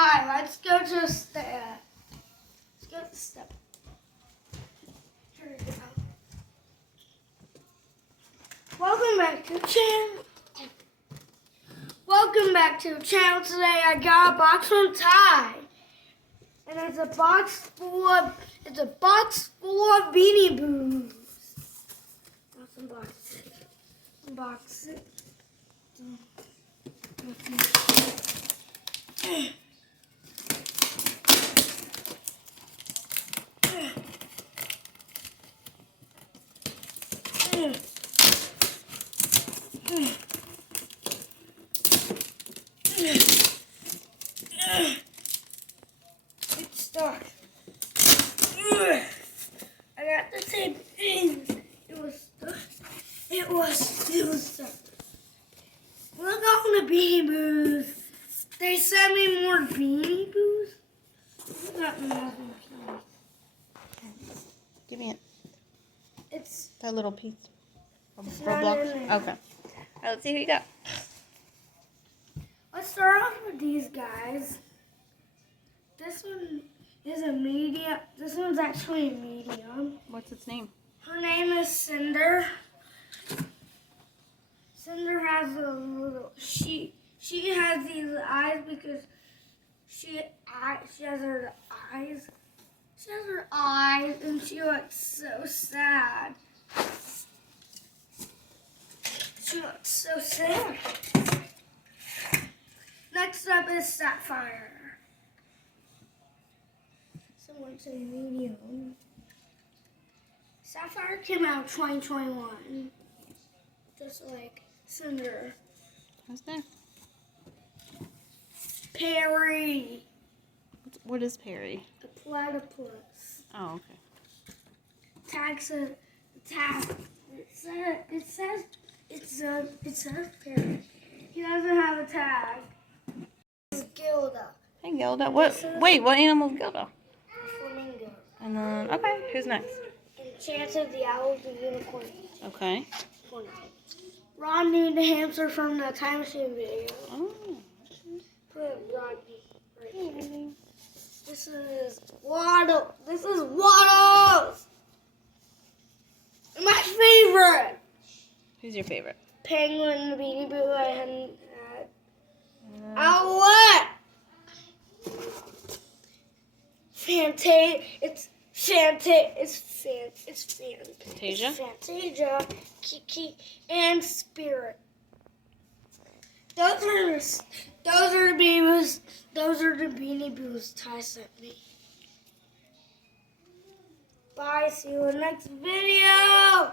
Ty, let's go to step. Let's go to step. Here we go. Welcome back to the channel. Welcome back to the channel. Today I got a box from Ty. And it's a box full of Beanie Boos. Let's unbox it. Unbox it. It's stuck. I got the tape in. It was stuck. It was stuck. Look on the Beanie Boos. They sent me more Beanie Boos. Give me it. It's that little piece. It's Roblox. not in Okay. All right, let's see who you got. Let's start off with these guys. This one is a medium. This one's actually a medium. What's its name? Her name is Cinder. Cinder has a little. She has these eyes because she has her eyes. She has her eyes, and she looks so sad. She looks so sad. Next up is Sapphire. Someone say medium. Sapphire came out in 2021. Just like Cinder. Who's next? Perry. What is Perry? A platypus. Oh, okay. Tag says tag. It says Perry. He doesn't have a tag. It's Gilda. Hey, Gilda. Wait, what animal is Gilda? Flamingo. And then, okay, who's next? Enchanted the Owl, the Unicorn. Okay. Rodney the hamster from the Time Machine video. Oh. Put Rodney right here. This is Waddle. This is Waddles. My favorite. Who's your favorite? Penguin, the Beanie Boo I hadn't had. Owlet. Fantasia? Fantasia, Kiki, and Spirit. Those are the Beanie. Those are the Beanie Boos Ty sent me. Bye. See you in the next video.